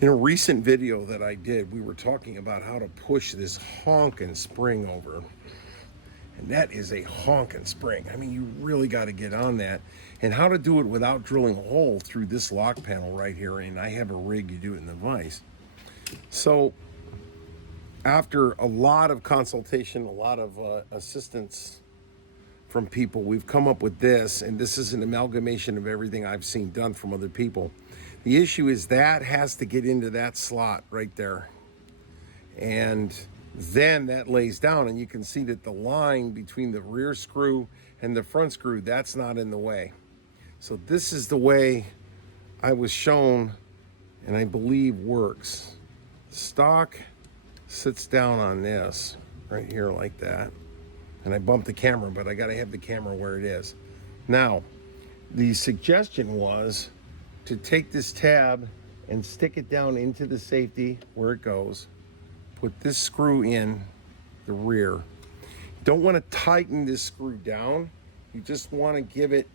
In a recent video that I did, we were talking about how to push this honkin spring over. And that is a honkin spring. I mean, you really got to get on that. And how to do it without drilling a hole through this lock panel right here. And I have a rig, you do it in the vise. So after a lot of consultation, a lot of assistance from people, we've come up with this, and this is an amalgamation of everything I've seen done from other people. The issue is that has to get into that slot right there, and then that lays down, and you can see that the line between the rear screw and the front screw, that's not in the way. So this is the way I was shown, and I believe works. Stock sits down on this right here like that. And I bumped the camera, but I got to have the camera where it is. Now, the suggestion was to take this tab and stick it down into the safety where it goes. Put this screw in the rear. You don't want to tighten this screw down. You just want to give it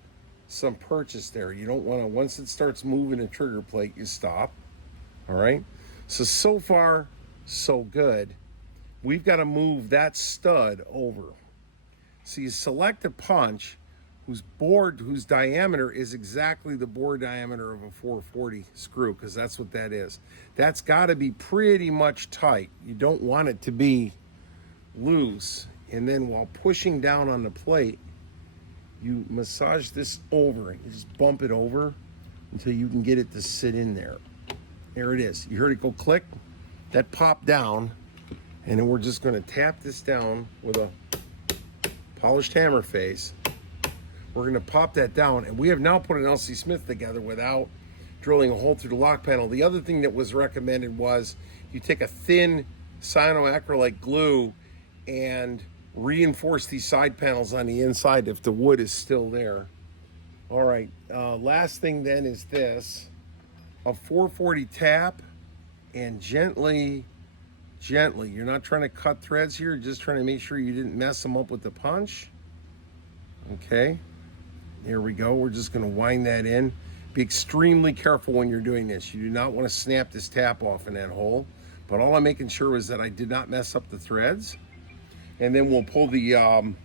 some purchase there. You don't want to, once it starts moving the trigger plate, you stop. All right? So far, so good. We've got to move that stud over. So you select a punch whose diameter is exactly the bore diameter of a 440 screw, because that's what that is. That's got to be pretty much tight. You don't want it to be loose. And then while pushing down on the plate, you massage this over. You just bump it over until you can get it to sit in there. There it is. You heard it go click? That popped down. And then we're just going to tap this down with a polished hammer face. We're going to pop that down, and we have now put an LC Smith together without drilling a hole through the lock panel. The other thing that was recommended was you take a thin cyanoacrylate glue and reinforce these side panels on the inside if the wood is still there. All right, last thing then is this, a 440 tap, and gently, you're not trying to cut threads here, you're just trying to make sure you didn't mess them up with the punch. Okay, here we go. We're just going to wind that in. Be extremely careful when you're doing this. You do not want to snap this tap off in that hole, but all I'm making sure is that I did not mess up the threads. And then we'll pull the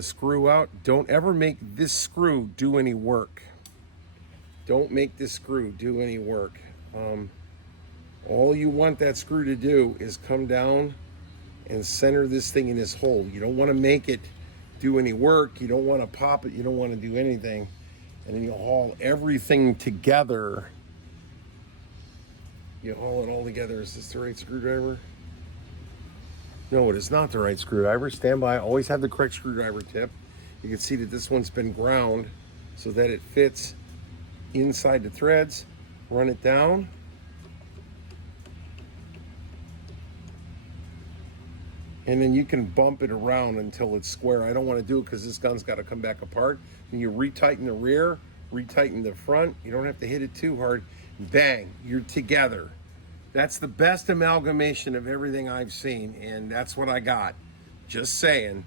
screw out. Don't ever make this screw do any work. Don't make this screw do any work. All you want that screw to do is come down and center this thing in this hole. You don't want to make it do any work. You don't want to pop it. You don't want to do anything. And then you haul everything together. You haul it all together. Is this the right screwdriver? No, it is not the right screwdriver. Stand by. Always have the correct screwdriver tip. You can see that this one's been ground so that it fits inside the threads. Run it down. And then you can bump it around until it's square. I don't want to do it because this gun's got to come back apart. Then you retighten the rear, retighten the front. You don't have to hit it too hard. Bang, you're together. That's the best amalgamation of everything I've seen, and that's what I got. Just saying.